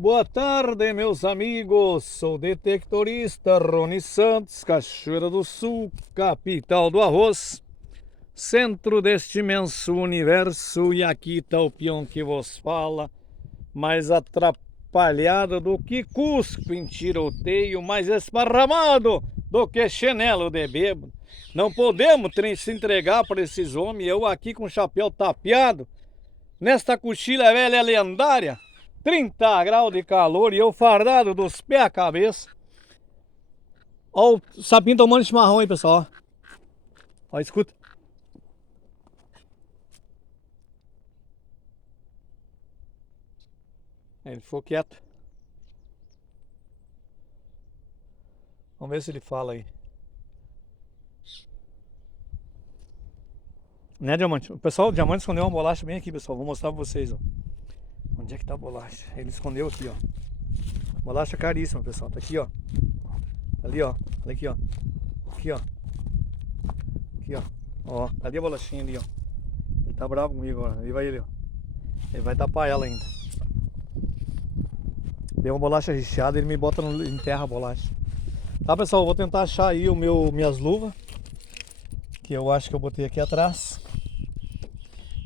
Boa tarde, meus amigos. Sou o detectorista Rony Santos, Cachoeira do Sul, capital do arroz, centro deste imenso universo. E aqui está o peão que vos fala, mais atrapalhado do que cusco em tiroteio, mais esparramado do que chinelo de bêbado. Não podemos se entregar para esses homens, eu aqui com o chapéu tapeado, nesta cochila velha lendária, 30 graus de calor e eu fardado dos pés à cabeça. Ó o sapinho tomando chimarrão aí, pessoal. Ó, escuta. Ele ficou quieto. Vamos ver se ele fala aí. Né, Diamante? O pessoal, o Diamante escondeu uma bolacha bem aqui, pessoal. Vou mostrar pra vocês, ó. Onde é que tá a bolacha? Ele escondeu aqui, ó. Bolacha caríssima, pessoal. Tá aqui, ó. Ali, ó. Olha aqui, ó. Aqui, ó. Aqui, ó. Ó, ali a bolachinha ali, ó. Ele tá bravo comigo agora. Ali vai ele, ó. Ele vai tapar ela ainda. Deu uma bolacha recheada, ele me bota em terra a bolacha. Tá, pessoal, eu vou tentar achar aí minhas luvas, que eu acho que eu botei aqui atrás.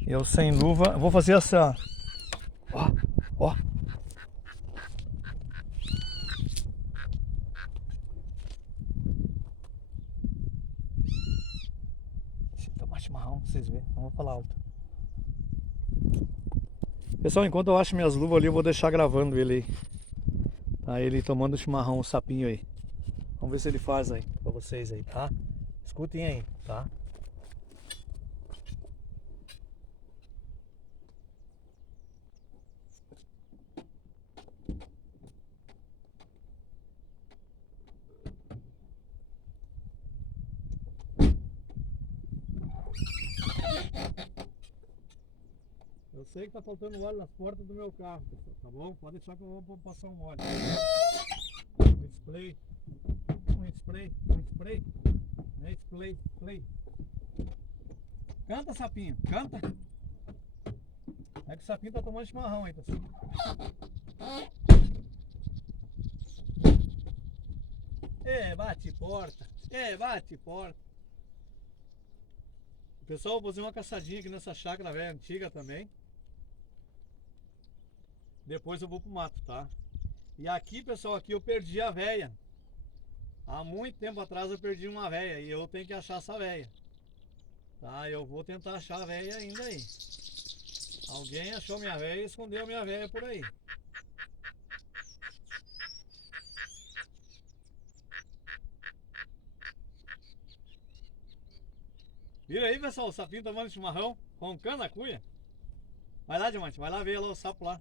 Eu sem luva, vou fazer essa. Ó, ó. Deixa eu tomar chimarrão pra vocês verem, não vou falar alto. Pessoal, enquanto eu acho minhas luvas ali, eu vou deixar gravando ele aí. Tá, ele tomando chimarrão, o sapinho aí. Vamos ver se ele faz aí, pra vocês aí, tá? Escutem aí, tá? Eu sei que tá faltando óleo nas portas do meu carro, pessoal, tá bom? Pode deixar que eu vou passar um óleo. Um spray. Um spray. Um spray. Spray. Spray. Canta, sapinho. Canta. É que o sapinho tá tomando chimarrão aí, pessoal. Bate porta. Bate porta. Pessoal, vou fazer uma caçadinha aqui nessa chácara velha antiga também. Depois eu vou pro mato, tá? E aqui, pessoal, aqui eu perdi a véia. Há muito tempo atrás eu perdi uma véia e eu tenho que achar essa véia. Tá? Eu vou tentar achar a véia ainda aí. Alguém achou minha véia e escondeu minha véia por aí. Vira aí, pessoal, o sapinho tomando chimarrão, roncando a cuia. Vai lá, Diamante, vai lá ver lá o sapo lá.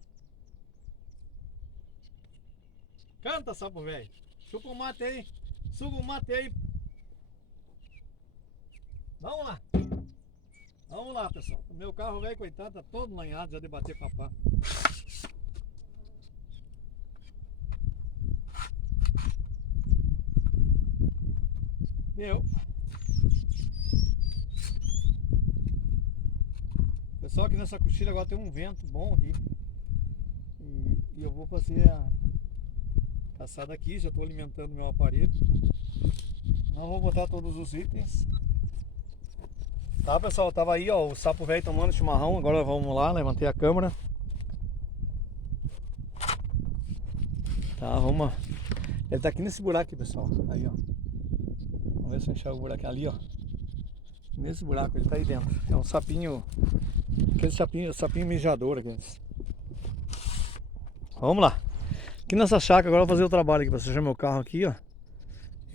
Canta, sapo velho. Chupa o mate aí. Suga o mate aí. Vamos lá. Vamos lá, pessoal. O meu carro velho, coitado, tá todo lanhado já de bater papá. Deu. Pessoal, aqui nessa cochilha agora tem um vento bom aqui. E eu vou fazer a caçada aqui, já estou alimentando meu aparelho. Não vou botar todos os itens. Tá, pessoal, tava aí, ó, o sapo velho tomando chimarrão. Agora vamos lá, levantei a câmera. Tá, vamos. Ele tá aqui nesse buraco aqui, pessoal. Aí, ó. Vamos ver se eu enxergo o buraco ali, ó. Nesse buraco, ele tá aí dentro. É um sapinho. Aquele sapinho mijador aqui. Vamos lá. Aqui nessa chácara, agora eu vou fazer o trabalho aqui pra sujar meu carro aqui, ó.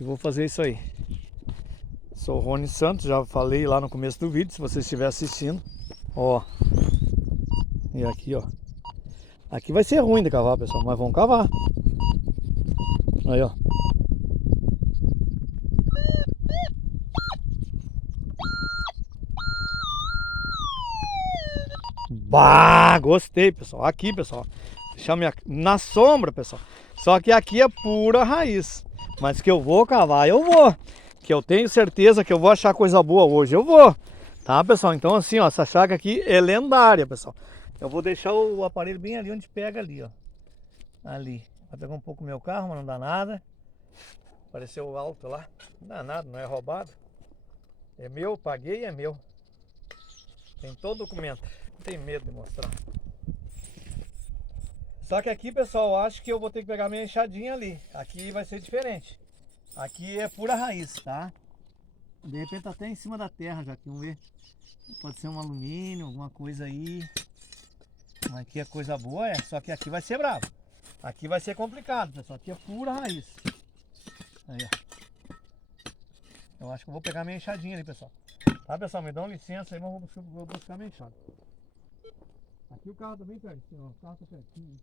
E vou fazer isso aí. Sou o Rony Santos, já falei lá no começo do vídeo, se você estiver assistindo. Ó. E aqui, ó. Aqui vai ser ruim de cavar, pessoal, mas vamos cavar. Aí, ó. Bah, gostei, pessoal. Aqui, pessoal. Deixar na sombra, pessoal. Só que aqui é pura raiz. Mas que eu vou cavar, eu vou. Que eu tenho certeza que eu vou achar coisa boa hoje, eu vou. Tá, pessoal? Então assim, ó, essa chácara aqui é lendária, pessoal. Eu vou deixar o aparelho bem ali onde pega ali, ó. Ali. Vai pegar um pouco o meu carro, mas não dá nada. Apareceu alto lá. Não dá nada, não é roubado. É meu, paguei, é meu. Tem todo o documento. Não tem medo de mostrar. Só que aqui, pessoal, eu acho que eu vou ter que pegar minha enxadinha ali. Aqui vai ser diferente. Aqui é pura raiz, tá? De repente tá até em cima da terra já. Aqui, vamos ver. Pode ser um alumínio, alguma coisa aí. Mas aqui é coisa boa, é. Só que aqui vai ser bravo. Aqui vai ser complicado, pessoal. Aqui é pura raiz. Aí, ó. Eu acho que eu vou pegar minha enxadinha ali, pessoal. Tá, pessoal? Me dão licença aí, mas eu vou buscar minha enxada. Aqui o carro tá bem pertinho, ó. O carro tá pertinho.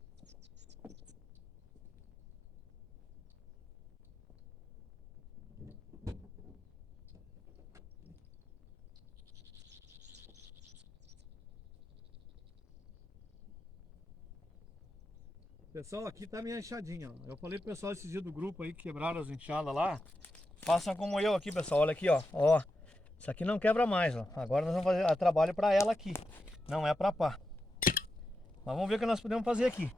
Pessoal, aqui tá minha enxadinha, ó. Eu falei pro pessoal esses dias do grupo aí que quebraram as enxadas lá. Façam como eu aqui, pessoal. Olha aqui, ó. Ó. Isso aqui não quebra mais, ó. Agora nós vamos fazer trabalho pra ela aqui. Não é pra pá. Mas vamos ver o que nós podemos fazer aqui.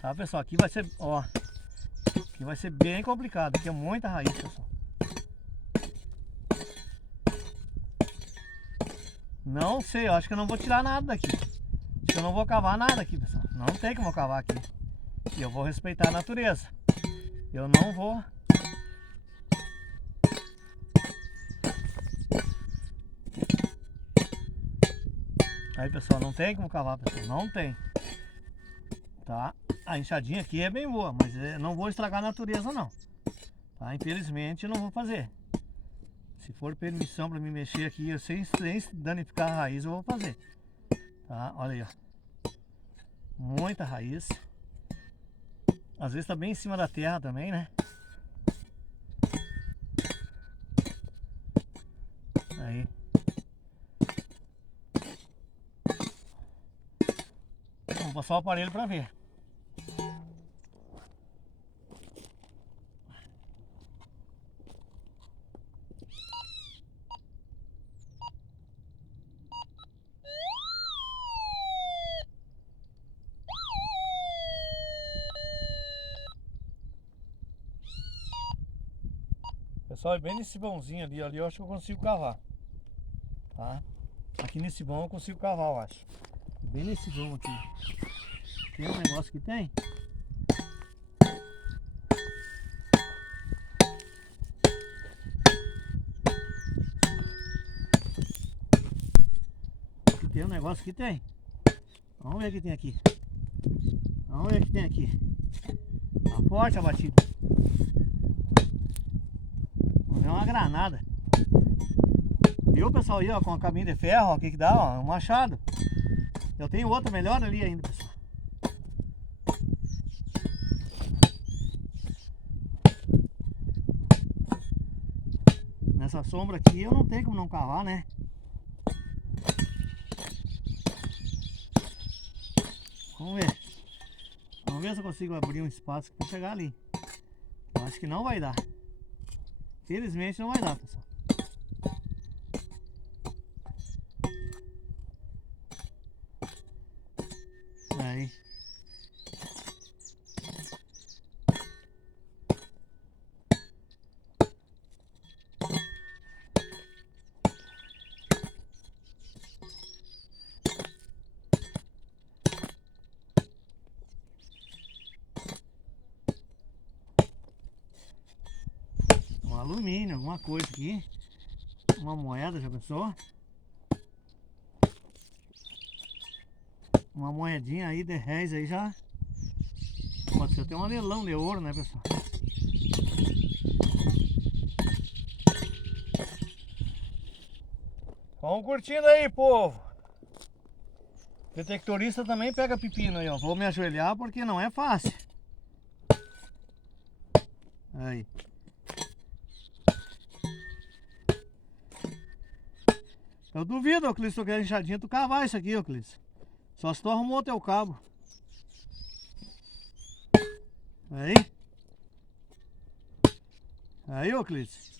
Tá, pessoal? Aqui vai ser, ó. Aqui vai ser bem complicado. Aqui é muita raiz, pessoal. Não sei, eu acho que eu não vou tirar nada daqui. Acho que eu não vou cavar nada aqui, pessoal. Não tem como eu cavar aqui. E eu vou respeitar a natureza. Eu não vou. Aí, pessoal, não tem como cavar, pessoal. Não tem. Tá? A enxadinha aqui é bem boa, mas eu não vou estragar a natureza, não. Tá? Infelizmente, eu não vou fazer. Se for permissão para me mexer aqui, eu sem danificar a raiz, eu vou fazer. Tá? Olha aí, ó. Muita raiz. Às vezes tá bem em cima da terra também, né? Aí. Vamos passar o aparelho para ver. Pessoal, é bem nesse vãozinho ali, eu acho que eu consigo cavar. Tá? Aqui nesse vão eu consigo cavar, eu acho. Bem nesse vão aqui. Tem um negócio que tem? Tem um negócio que tem? Vamos ver o que tem aqui. Vamos ver o que tem aqui. Tá forte a batida. É uma granada. Viu, pessoal, aí, ó, com a cabinha de ferro, ó, o que que dá, ó, um machado. Eu tenho outro melhor ali ainda, pessoal. Nessa sombra aqui eu não tenho como não cavar, né? Vamos ver. Vamos ver se eu consigo abrir um espaço para chegar ali. Eu acho que não vai dar. Felizmente não vai dar, pessoal. Aí. Um alumínio, alguma coisa aqui. Uma moeda, já pensou? Uma moedinha aí de réis aí já. Pode ser até um anelão de ouro, né, pessoal? Vamos curtindo aí, povo. Detectorista também pega pepino aí, ó. Vou me ajoelhar porque não é fácil. Aí. Eu duvido, Euclides, tu quer enxadinha, tu cavar isso aqui, Euclides. Só se tu arrumou teu cabo. Aí. Aí, Euclides.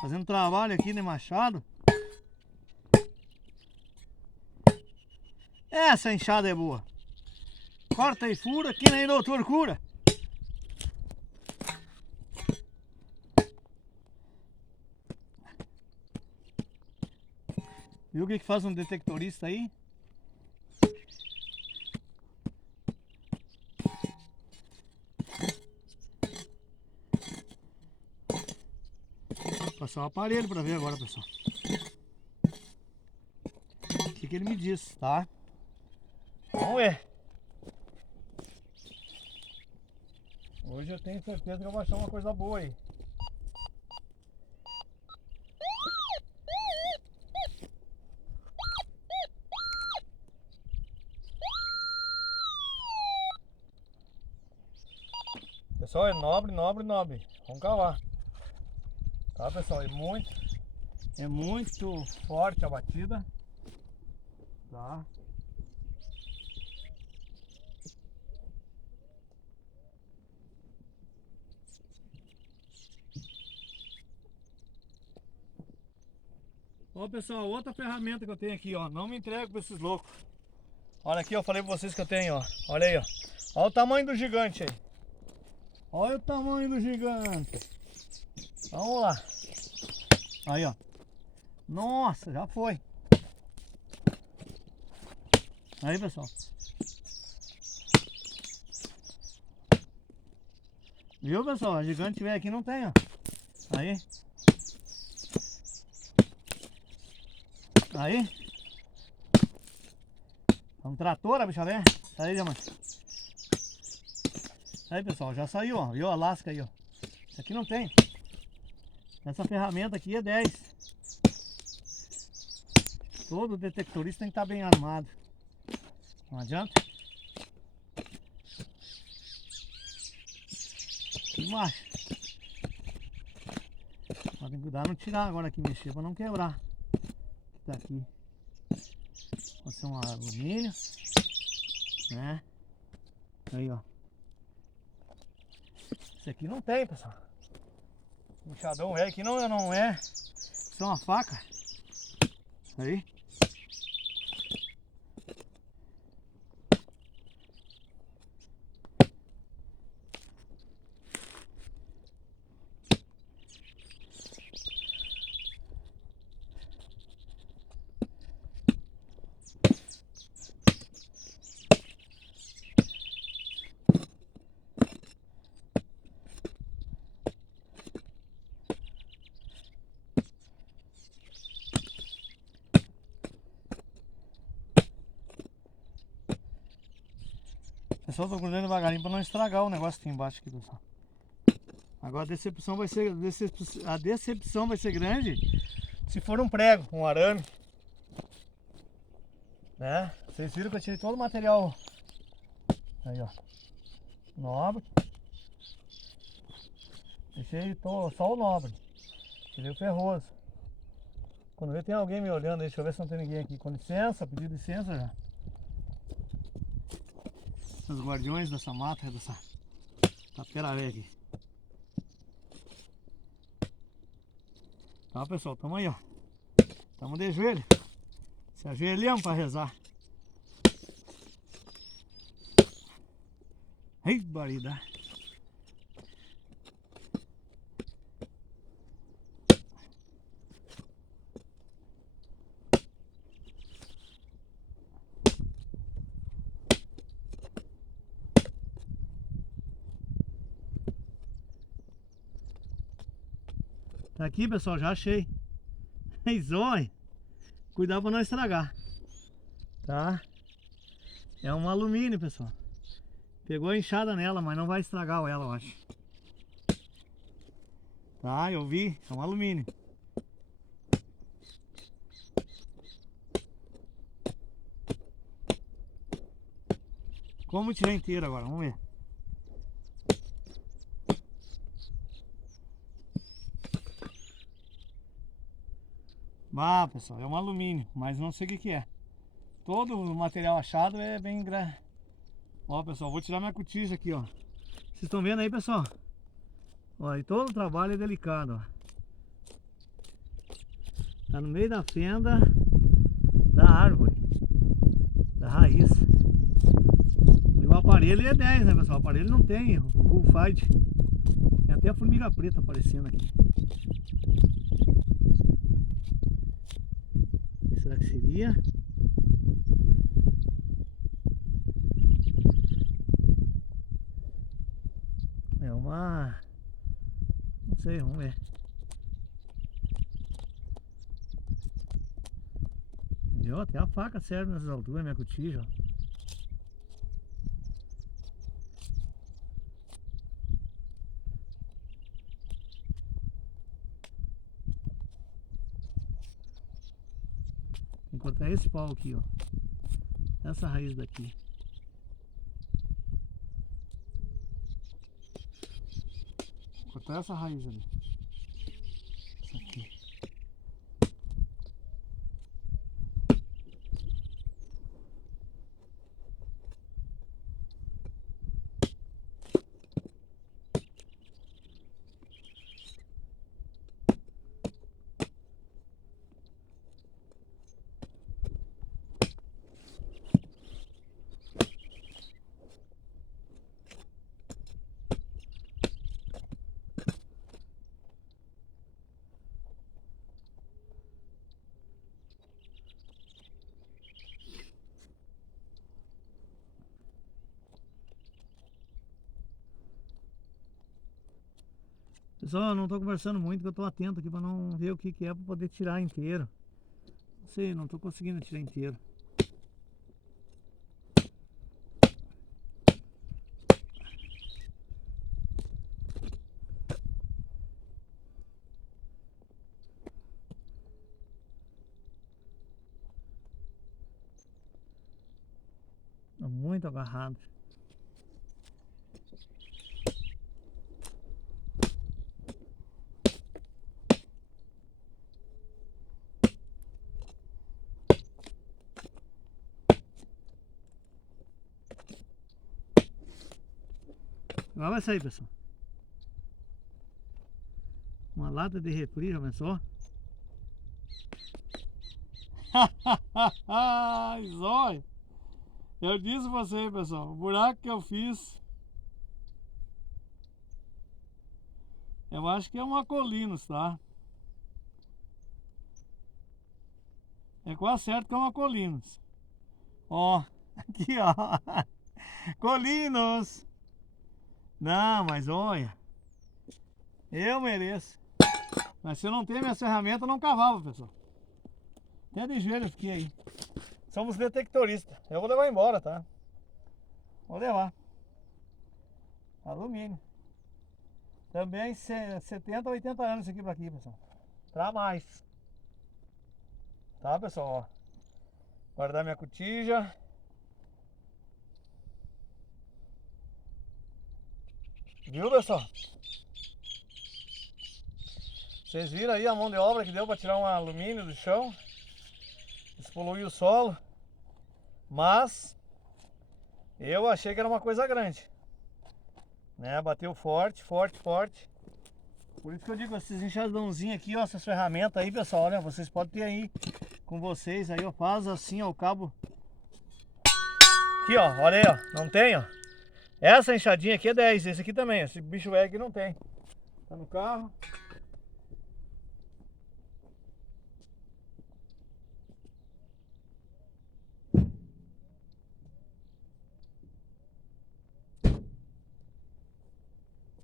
Fazendo trabalho aqui de machado. Essa enxada é boa. corta e fura, que nem doutor cura. Viu o que faz um detectorista aí? Vou passar o aparelho para ver agora, pessoal. O que ele me diz, tá? Vamos ver. Hoje eu tenho certeza que eu vou achar uma coisa boa aí. Pessoal, é nobre, nobre, nobre. Vamos cavar. Tá, pessoal? É muito forte a batida. Tá? Ó, pessoal, outra ferramenta que eu tenho aqui, ó. Não me entrego pra esses loucos. Olha aqui, eu falei pra vocês que eu tenho, ó. Olha aí, ó. Olha o tamanho do gigante aí. Olha o tamanho do gigante. Vamos lá. Aí, ó. Nossa, já foi. Aí, pessoal. Viu, pessoal? A gigante tiver aqui não tem, ó. Aí. Aí. É um trator, a bicha velha. Aí, diamante. Aí, pessoal, já saiu, ó. Viu a lasca aí, ó. Isso aqui não tem. Essa ferramenta aqui é 10. Todo detectorista tem que estar bem armado. Não adianta. Aqui embaixo. Só tem que cuidar não tirar agora aqui, mexer para não quebrar. Tá aqui. Pode ser um alumínio, né? Aí, ó. Esse aqui não tem, pessoal. Machadão velho aqui não é. Isso é uma faca. Aí. Pessoal, tô cruzando devagarinho para não estragar o negócio aqui embaixo aqui, pessoal. Agora a decepção vai ser grande se for um prego, um arame, né? Vocês viram que eu tirei todo o material aí, ó, nobre. Deixei só o nobre, tirei o ferroso. Quando vê tem alguém me olhando aí, deixa eu ver se não tem ninguém aqui. Com licença, pedi licença já. Os guardiões dessa mata, dessa tapera velha aqui. Tá, pessoal, tamo aí, ó. Tamo de joelho. Se ajoelhamos pra rezar. Ei, barida. Tá aqui, pessoal, já achei. Zói. Cuidado pra não estragar. Tá? É um alumínio, pessoal. Pegou a enxada nela, mas não vai estragar ela, eu acho. Tá, eu vi. É um alumínio. Como tirar inteiro agora? Vamos ver. Ah, pessoal, é um alumínio, mas não sei o que é. Todo o material achado é bem Ó, pessoal, vou tirar minha cotija aqui, ó. Vocês estão vendo aí, pessoal? Ó, e todo o trabalho é delicado, ó. Tá no meio da fenda da árvore, da raiz. E o aparelho aparelho é 10, né, pessoal? O aparelho não tem o Bullfight. Tem até a formiga preta aparecendo aqui. O que será que seria? É uma... não sei, vamos ver. Viu? Até a faca serve nessas alturas, minha cotija, ó. Tem que cortar esse pau aqui, ó. Essa raiz daqui. Vou cortar essa raiz ali. Essa aqui. Pessoal, eu não tô conversando muito, que eu tô atento aqui pra não ver o que é pra poder tirar inteiro. Não sei, não tô conseguindo tirar inteiro. Tá muito agarrado. Agora vai sair, pessoal. Uma lata de refri, já pensou? Ai, zóio! Eu disse pra você, pessoal, o buraco que eu fiz, eu acho que é uma Colinos, tá? É quase certo que é uma Colinos. Ó, aqui ó, Colinos! Não, mas olha, eu mereço. Mas se eu não tenho minhas ferramentas, eu não cavava, pessoal. Até de joelho eu fiquei aí. Somos detectoristas. Eu vou levar embora, tá? Vou levar. Alumínio. Também 70, 80 anos isso aqui pra aqui, pessoal. Pra mais. Tá, pessoal? Ó. Guardar minha cotija. Viu, pessoal? Vocês viram aí a mão de obra que deu para tirar um alumínio do chão? Despoluir o solo. Mas eu achei que era uma coisa grande, né? Bateu forte, forte, forte. Por isso que eu digo, esses enxadãozinhos aqui, ó, essas ferramentas aí, pessoal, olha, vocês podem ter aí com vocês aí, ó, faz assim, ó, o cabo. Aqui, ó, olha aí, ó, não tem, ó. Essa enxadinha aqui é 10, esse aqui também, esse bicho velho aqui não tem. Tá no carro.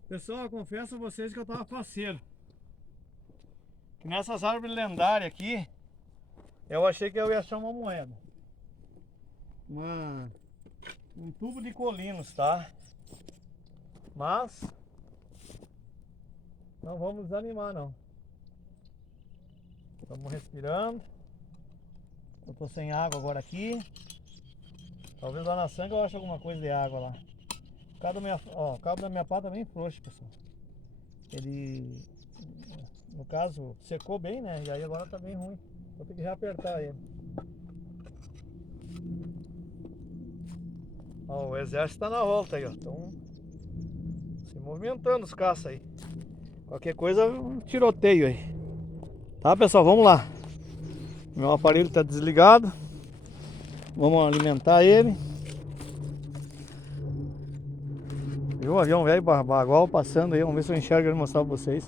Pessoal, eu confesso a vocês que eu tava faceiro. Que nessas árvores lendárias aqui, eu achei que eu ia achar uma moeda. Um tubo de Colinos, tá? Mas não vamos desanimar, não. Estamos respirando. Eu tô sem água agora aqui. Talvez lá na sangue eu ache alguma coisa de água lá. O cabo da minha pá tá bem frouxo, pessoal. Ele, no caso, secou bem, né? E aí agora tá bem ruim. Vou ter que reapertar ele. Ó, o exército tá na volta aí, ó. Estão se movimentando os caças aí. Qualquer coisa, um tiroteio aí. Tá, pessoal? Vamos lá. Meu aparelho tá desligado. Vamos alimentar ele. Viu o avião velho bagual passando aí, vamos ver se eu enxergo ele mostrar pra vocês.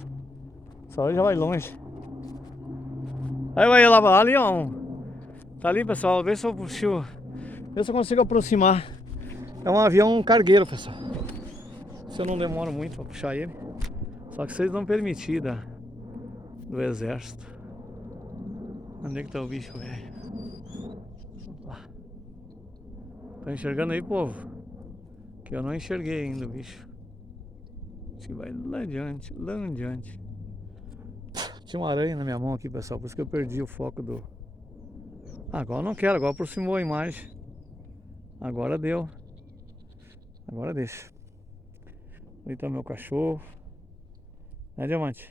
Só ele já vai longe. Aí vai lá ali, ó. Tá ali, pessoal, vê se eu puxo. Vê se eu consigo aproximar. É um avião cargueiro, pessoal. Se eu não demoro muito pra puxar ele. Só que vocês não permitiram do exército. Onde é que tá o bicho, velho? Tá enxergando aí, povo? Que eu não enxerguei ainda o bicho. Acho que vai lá adiante, lá adiante. Tinha uma aranha na minha mão aqui, pessoal, por isso que eu perdi o foco do... Agora eu não quero, agora aproximou a imagem. Agora deu. Agora deixa. Ali tá meu cachorro. Né, Diamante?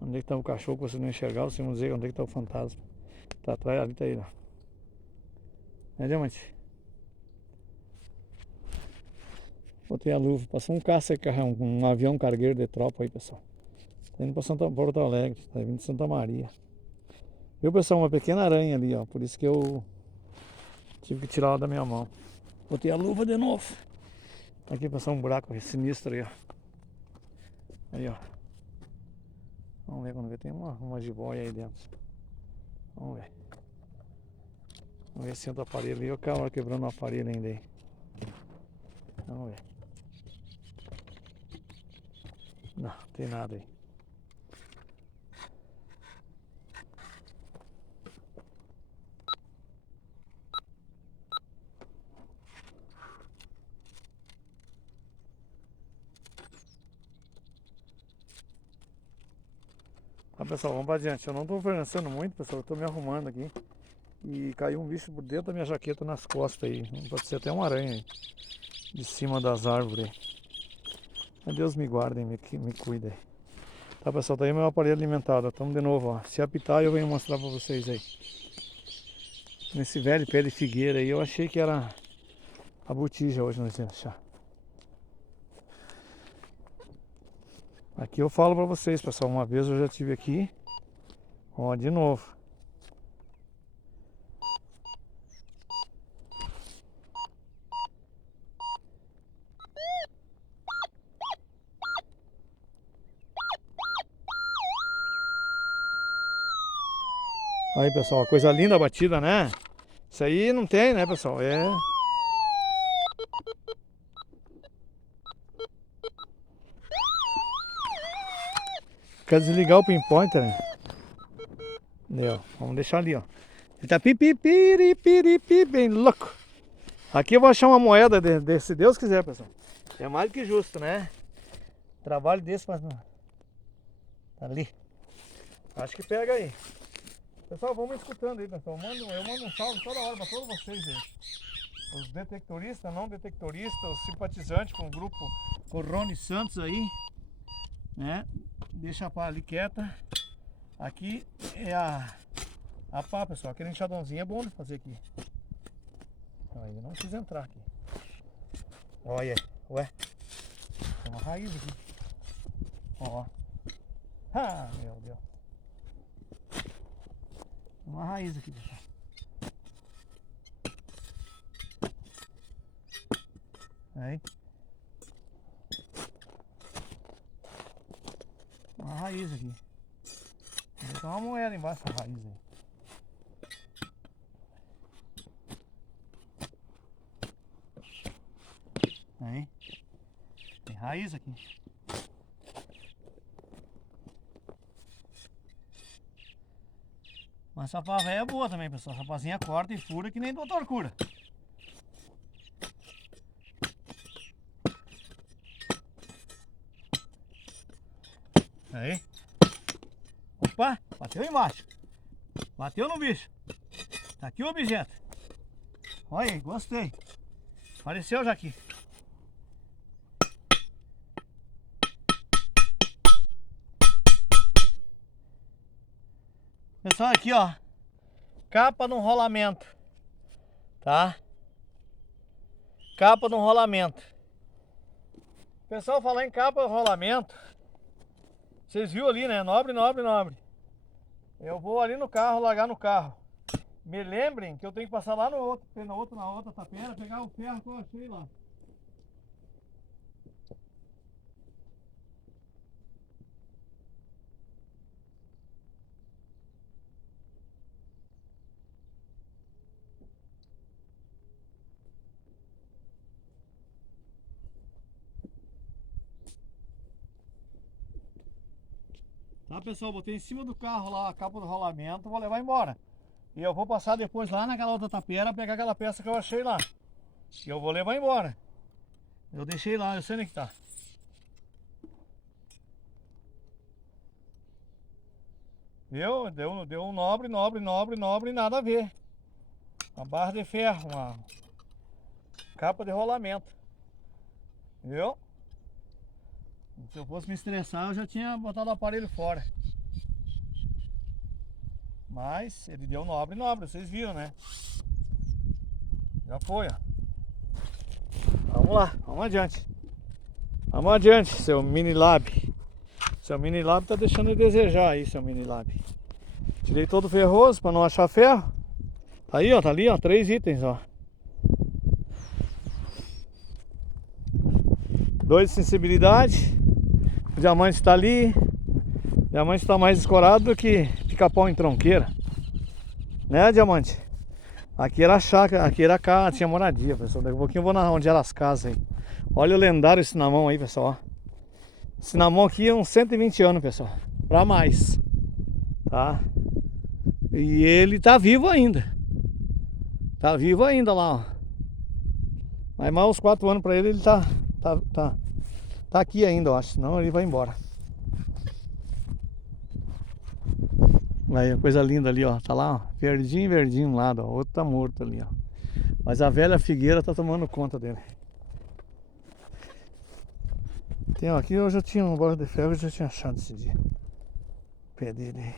Onde é que tá o cachorro que você não enxergar? Você não dizer onde é que tá o fantasma. Tá atrás, ali tá ele, ó. Né, Diamante? Botei a luva. Passou um caça, um avião cargueiro de tropa aí, pessoal. Tá indo pra Porto Alegre. Tá vindo de Santa Maria. Viu, pessoal? Uma pequena aranha ali, ó. Por isso que eu tive que tirar ela da minha mão. Botei a luva de novo. Aqui, pessoal, um buraco sinistro aí, ó. Aí, ó. Vamos ver quando vê. Tem uma jiboia aí dentro. Vamos ver. Vamos ver se entra o aparelho ali. Olha o cara quebrando o aparelho ainda aí. Vamos ver. Não, tem nada aí. Tá, pessoal, vamos pra adiante. Eu não tô avançando muito, pessoal. Eu tô me arrumando aqui. E caiu um bicho por dentro da minha jaqueta nas costas aí. Pode ser até uma aranha aí. De cima das árvores aí. Mas Deus me guarde, me cuide aí. Tá, pessoal, tá aí meu aparelho alimentado. Estamos de novo, ó. Se apitar eu venho mostrar pra vocês aí. Nesse velho pé de figueira aí, eu achei que era a botija hoje nós íamos achar. Aqui eu falo pra vocês, pessoal, uma vez eu já tive aqui. Ó, de novo. Aí, pessoal, coisa linda a batida, né? Isso aí não tem, né, pessoal? Quer desligar o pinpointer, né? Deu. Vamos deixar ali, ó. Ele tá pipipiripiripi, bem louco. Aqui eu vou achar uma moeda, se Deus quiser, pessoal. É mais do que justo, né? Trabalho desse, mas não. Tá ali. Acho que pega aí. Pessoal, vamos escutando aí, pessoal. Eu mando um salve toda hora pra todos vocês aí. Os detectoristas, não detectoristas, os simpatizantes com o grupo, com o Rony Santos aí, né? Deixa a pá ali quieta. Aqui é a pá, pessoal. Aquele enxadãozinho é bom de fazer aqui. Aí eu não quis entrar aqui. Olha, ué. Tem uma raiz aqui. Ó. Ah, meu Deus. Tem uma raiz aqui, pessoal. Aí. Uma raiz aqui. Tem uma moeda embaixo da raiz aí. Aí. Tem raiz aqui. Mas essa pá velha é boa também, pessoal. Essa pazinha corta e fura que nem doutor cura. Aí. Opa, bateu embaixo. Bateu no bicho. Tá aqui o objeto. Olha aí, gostei. Apareceu já aqui. Pessoal, aqui ó. Capa no rolamento. Tá? Capa no rolamento. Pessoal, falar em capa no rolamento. Vocês viram ali, né? Nobre, nobre, nobre. Eu vou ali no carro, largar no carro. Me lembrem que eu tenho que passar lá no outro, na outra tapeira, pegar o ferro que eu achei lá. Tá, pessoal? Botei em cima do carro lá a capa do rolamento, vou levar embora. E eu vou passar depois lá naquela outra tapeira, pegar aquela peça que eu achei lá. E eu vou levar embora. Eu deixei lá, eu sei onde que tá. Viu? Deu um nobre, nada a ver. Uma barra de ferro, uma capa de rolamento. Viu? Se eu fosse me estressar, eu já tinha botado o aparelho fora. Mas ele deu nobre, vocês viram, né? Já foi, ó. Vamos lá, vamos adiante. Vamos adiante, seu Minilab. Seu Minilab tá deixando de desejar aí, seu Minilab. Tirei todo o ferroso para não achar ferro. Tá aí, ó, tá ali, ó, 3 itens, ó. 2 de sensibilidade. O diamante tá ali. O diamante tá mais escorado do que pica-pau em tronqueira. Né, diamante? Aqui era a chácara, aqui era a casa, tinha moradia, pessoal. Daqui a pouquinho eu vou narrar onde eram as casas aí. Olha o lendário Cinnamon aí, pessoal, ó. Cinnamon aqui é uns 120 anos, pessoal. Pra mais. Tá? E ele tá vivo ainda. Tá vivo ainda lá, ó. Mas mais uns 4 anos pra ele, ele tá aqui ainda, eu acho. Senão ele vai embora. Aí, coisa linda ali, ó. Tá lá, ó. Verdinho um lado, ó. O outro tá morto ali, ó. Mas a velha figueira tá tomando conta dele. Tem, ó, aqui eu já tinha um bola de ferro, eu já tinha achado esse dia. O pé dele aí.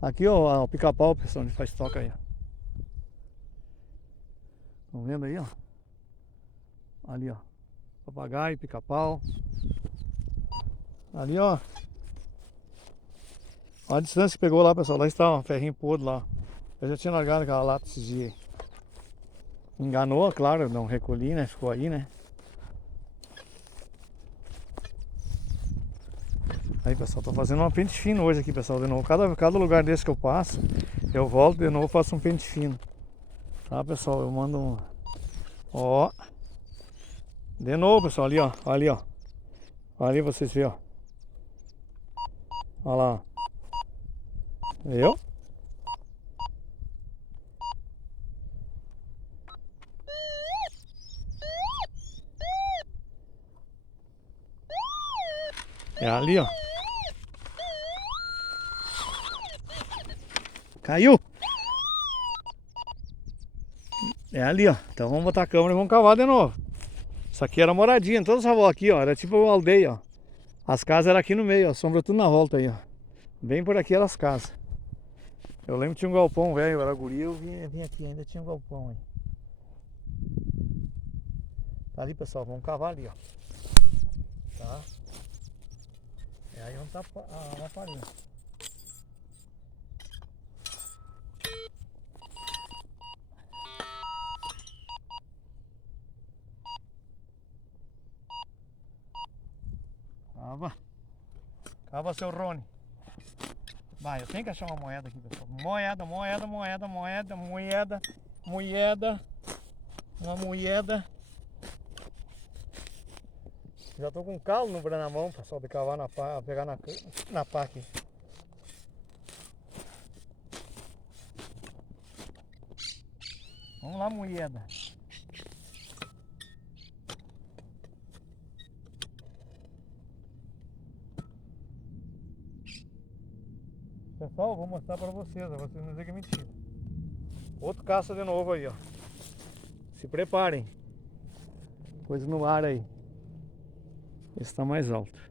Aqui, ó, o pica-pau, pessoal, onde faz toca aí, ó. Estão vendo aí, ó? Ali, ó. Papagaio, pica-pau. Ali, ó. Olha a distância que pegou lá, pessoal. Lá está, um ferrinho podre lá. Eu já tinha largado aquela lata esses dias. Enganou, claro, não recolhi, né? Ficou aí, né? Aí, pessoal, tô fazendo um pente fino hoje aqui, pessoal, de novo. Cada lugar desse que eu passo, eu volto de novo e faço um pente fino. Tá, pessoal? Eu mando um... Ó. De novo, pessoal, ali, ó. Ali, ó. Ali vocês verem, ó. Olha lá, ó. Viu? É ali, ó. Caiu! É ali, ó. Então vamos botar a câmera e vamos cavar de novo. Isso aqui era moradinha, toda essa volta aqui, ó. Era tipo uma aldeia, ó. As casas eram aqui no meio, ó. Sombra tudo na volta aí, ó. Bem por aqui eram as casas. Eu lembro que tinha um galpão, velho. Eu era guri, eu vim aqui, ainda tinha um galpão aí. Tá ali, pessoal. Vamos cavar ali, ó. Tá? É aí onde tá a laparinha. Cava. Cava, seu Rony. Vai, eu tenho que achar uma moeda aqui, pessoal. Moeda. Uma moeda. Já tô com calo no na mão, pessoal, de cavar na pá, pegar na pá aqui. Vamos lá, moeda. Pessoal, vou mostrar pra vocês não dizem que é mentira. Outro caça de novo aí, ó. Se preparem. Coisa no ar aí. Esse tá mais alto.